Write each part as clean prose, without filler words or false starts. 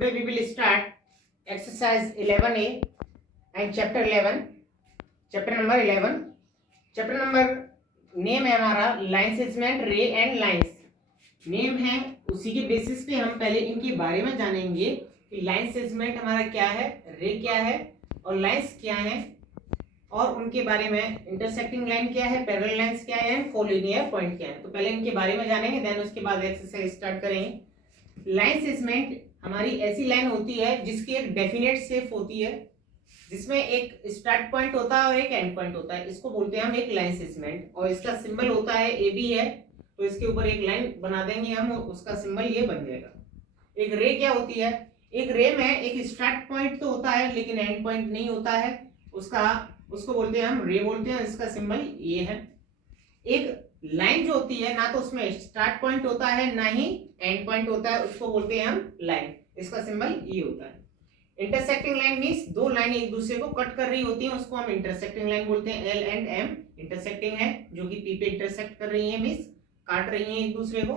Today we will start exercise 11A and chapter 11. Chapter number 11. Chapter number name है हमारा line segment रे and lines. Name है, उसी के बेसिस पे हम पहले इनके बारे में जानेंगे कि लाइन सेगमेंट हमारा क्या है, रे क्या है और लाइंस क्या है, और उनके बारे में इंटरसेक्टिंग लाइन क्या है, पैरेलल लाइंस क्या है एंड कोलिनियर पॉइंट क्या है. तो पहले इनके बारे में जानेंगे, देन उसके बाद एक्सरसाइज स्टार्ट करेंगे. लाइन सेगमेंट हमारी ऐसी लाइन होती है जिसकी एक डेफिनेट शेप होती है, जिसमें एक स्टार्ट पॉइंट होता है और एक एंड पॉइंट होता है. इसको बोलते हैं हम एक लाइन सेगमेंट, और इसका सिंबल होता है ए बी है, तो इसके ऊपर एक लाइन बना देंगे हम, उसका सिंबल ये बन जाएगा. एक रे क्या होती है, एक रे में एक स्टार्ट पॉइंट तो होता है लेकिन एंड पॉइंट नहीं होता है, उसको बोलते हैं हम रे बोलते हैं, इसका सिंबल ये है. एक लाइन जो होती है ना तो उसमें स्टार्ट पॉइंट होता है ना ही एंड पॉइंट होता है, उसको बोलते हैं हम लाइन, इसका सिंबल ये होता है. इंटरसेक्टिंग लाइन मींस दो लाइन एक दूसरे को कट कर रही होती हैं, उसको हम इंटरसेक्टिंग लाइन बोलते हैं. एल एंड एम इंटरसेक्टिंग है, जो कि पी पे इंटरसेक्ट कर रही है, मींस काट रही हैं एक दूसरे को.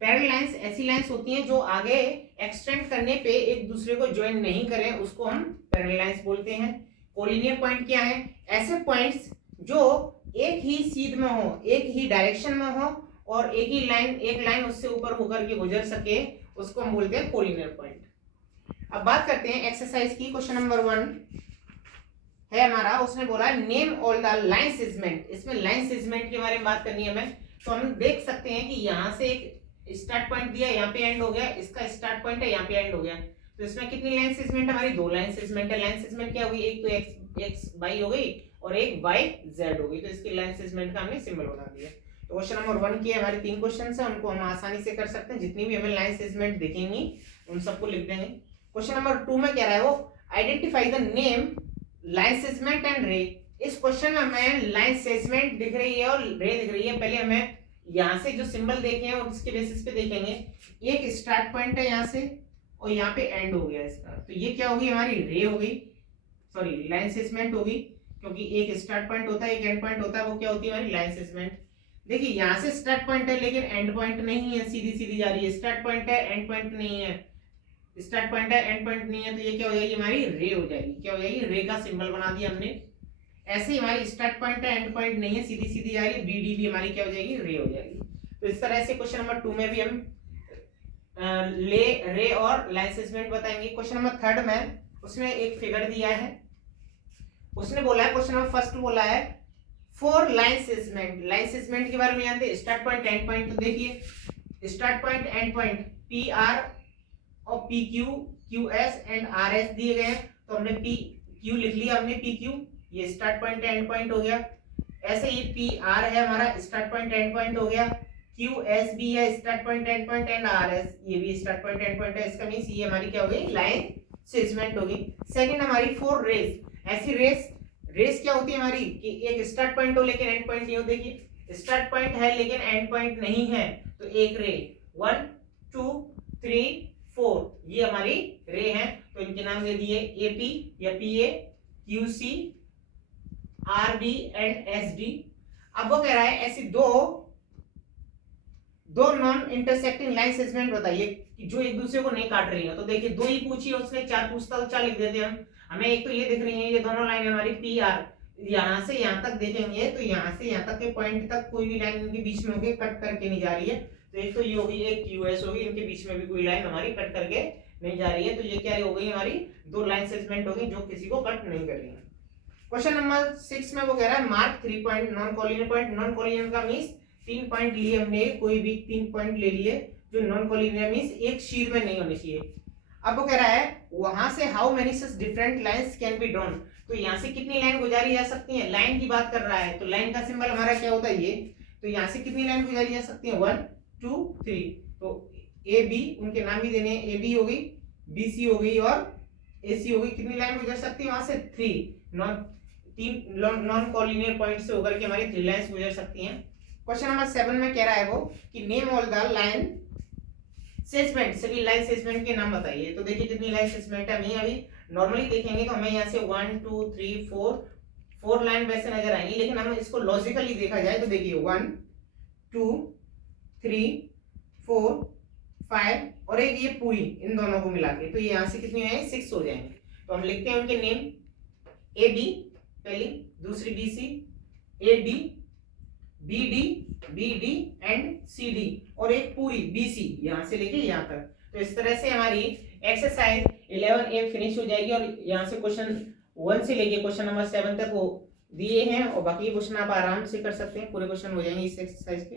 पैरेलल लाइंस ऐसी लाइंस होती हैं जो आगे एक्सटेंड करने पे एक दूसरे को ज्वाइन नहीं करें, उसको हम पैरेलल लाइंस बोलते हैं. कोलिनियर पॉइंट क्या है, ऐसे पॉइंट्स जो एक ही सीध में हो, एक ही डायरेक्शन में हो और एक लाइन उससे ऊपर होकर के गुजर सके, उसको हम बोलते हैं कोलिनियर पॉइंट. अब बात करते हैं एक्सरसाइज की. क्वेश्चन नंबर 1 है हमारा, उसने बोला name all the line segment. इसमें लाइन सेगमेंट के बारे में बात करनी है हमें. तो हम देख सकते हैं कि यहाँ से एक स्टार्ट पॉइंट दिया, यहाँ पे एंड हो गया, इसका स्टार्ट पॉइंट है, यहाँ पे एंड हो गया. तो इसमें कितनी लाइन सेगमेंट हमारी, दो लाइन सेगमेंट है. लाइन सेगमेंट क्या होगी, एक तो एक्स वाई हो गई और एक वाई जेड हो गई, तो इसकी लाइन सेगमेंट का हमने सिंबल बना दिया. तो क्वेश्चन नंबर 1 की हमारे 3 क्वेश्चन है, उनको हम आसानी से कर सकते हैं. जितनी भी हमें लाइन सेगमेंट दिखेंगी उन सबको लिख देंगे. क्वेश्चन नंबर 2 में क्या रहा है वो, identify the name line segment and रे. इस क्वेश्चन में हमें लाइन सेगमेंट दिख रही है और रे दिख रही है. पहले हमें यहाँ से जो सिंबल देखे हैं और उसके बेसिस पे देखेंगे. एक स्टार्ट पॉइंट है यहाँ से और यहाँ पे एंड हो गया इसका, तो ये क्या होगी हमारी रे होगी, सॉरी लाइन सेगमेंट होगी, क्योंकि एक स्टार्ट पॉइंट होता है एक एंड पॉइंट होता है, वो क्या होती है हमारी लाइन सेगमेंट. देखिए यहाँ से स्टार्ट पॉइंट है लेकिन एंड पॉइंट नहीं है, सीधी सीधी जा रही है. स्टार्ट पॉइंट है एंड पॉइंट नहीं है, स्टार्ट पॉइंट है एंड पॉइंट नहीं है, तो ये क्या हो जाएगी हमारी रे हो जाएगी. क्या हो जाएगी, रे का सिंबल बना दिया हमने. ऐसे ही हमारी स्टार्ट पॉइंट है एंड पॉइंट नहीं है, सीधी सीधी जा रही है, बी डी भी हमारी क्या हो जाएगी, रे हो जाएगी. तो इस तरह से क्वेश्चन नंबर 2 में भी हम रे और लाइन सेगमेंट बताएंगे. क्वेश्चन नंबर 3 में उसने एक फिगर दिया है, उसने बोला है, क्वेश्चन नंबर फर्स्ट बोला है for line segment. Line segment के बारे में जानते हैं, स्टार्ट पॉइंट एंड पॉइंट. तो देखिए start point end point P R और P Q, Q S and R S दिए गए हैं, तो हमने पी क्यू लिख लिया, हमने पी क्यू, ये स्टार्ट पॉइंट एंड पॉइंट हो गया. ऐसे ही पी आर है हमारा स्टार्ट पॉइंट एंड पॉइंट हो गया, क्यू एस भी है start point end point, and R S ये भी स्टार्ट पॉइंट एंड पॉइंट है. इसका मींस ये हमारी क्या हो गई, लाइन सेगमेंट होगी. सेकंड हमारी फॉर रेस. ऐसी रेस क्या होती है हमारी कि एक स्टार्ट पॉइंट हो लेकिन एंड पॉइंट नहीं हो. देखिए स्टार्ट पॉइंट है लेकिन एंड पॉइंट नहीं है, तो एक रे 1 2 3 4 ये हमारी रे हैं. तो इनके नाम दे दिए एपी या पीए, क्यूसी, आरबी एंड एसडी. अब वो कह रहा है ऐसी दो नॉन इंटरसेक्टिंग लाइन सेगमेंट बताइए कि जो एक दूसरे को नहीं काट रही है. तो देखिए 2 ही पूछी है उसने, 4 पूछता तो 4 लिख देते हम. हमें एक तो ये दिख रही है, ये दोनों लाइन हमारी पी आर, यहाँ से यहाँ तक देखेंगे तो यहाँ से यहाँ तक के पॉइंट तक कोई भी लाइन इनके बीच में होके कट करके नहीं जा रही है. तो एक तो ये होगी, एक क्यूएस होगी, इनके बीच में भी कोई लाइन हमारी कट करके नहीं जा रही है. तो ये क्या हो गई हमारी, 2 लाइन सेगमेंट होगी जो किसी को कट नहीं कर रही है. क्वेश्चन नंबर 6 में वो कह रहा है mark 3 point non collinear point. Non collinear का मींस 3 पॉइंट लिए हमने, कोई भी 3 पॉइंट ले लिए जो नॉन कोलिनियर मींस एक शीट में नहीं होने चाहिए. अब वो कह रहा है वहां से how many such different lines can be drawn. तो यहाँ से कितनी लाइन गुजारी जा सकती है, लाइन की बात कर रहा है, तो लाइन का सिंबल हमारा क्या होता है ये. तो यहाँ से कितनी लाइन गुजारी जा सकती है, 1 2 3. तो ए बी उनके नाम ही देने, ए बी हो गई, बी सी हो गई और ए सी हो गई. कितनी लाइन गुजर सकती है वहां से, 3 नॉन कोलिनियर पॉइंट से होकर के हमारी 3 लाइंस गुजर सकती हैं. क्वेश्चन नंबर 7 में कह रहा है वो कि name all the line segment. सभी लाइन सेगमेंट के नाम बताइए. तो देखिए कितनी लाइन सेगमेंट है, अभी नॉर्मली देखेंगे तो हमें यहाँ से 1 2 3 4 लाइन वैसे नजर आएंगी, लेकिन हम इसको लॉजिकली देखा जाए तो देखिए 1 2 3 4 5 और एक ये पूरी, इन दोनों को मिला के, तो ये यहाँ से कितनी हो जाएंगे 6 हो जाएंगे। तो हम लिखते हैं उनके नेम, ए बी पहली, दूसरी B C, A D, B D, B D and C D, और एक पूरी बी सी यहाँ से लेके यहाँ तक। तो इस तरह से हमारी एक्सरसाइज 11A फिनिश हो जाएगी, और यहाँ से क्वेश्चन 1 से लेके क्वेश्चन नंबर 7 तक वो दिए हैं, और बाकी क्वेश्चन आप आराम से कर सकते हैं, पूरे क्वेश्चन हो जाएंगे इस एक्सरसाइज के।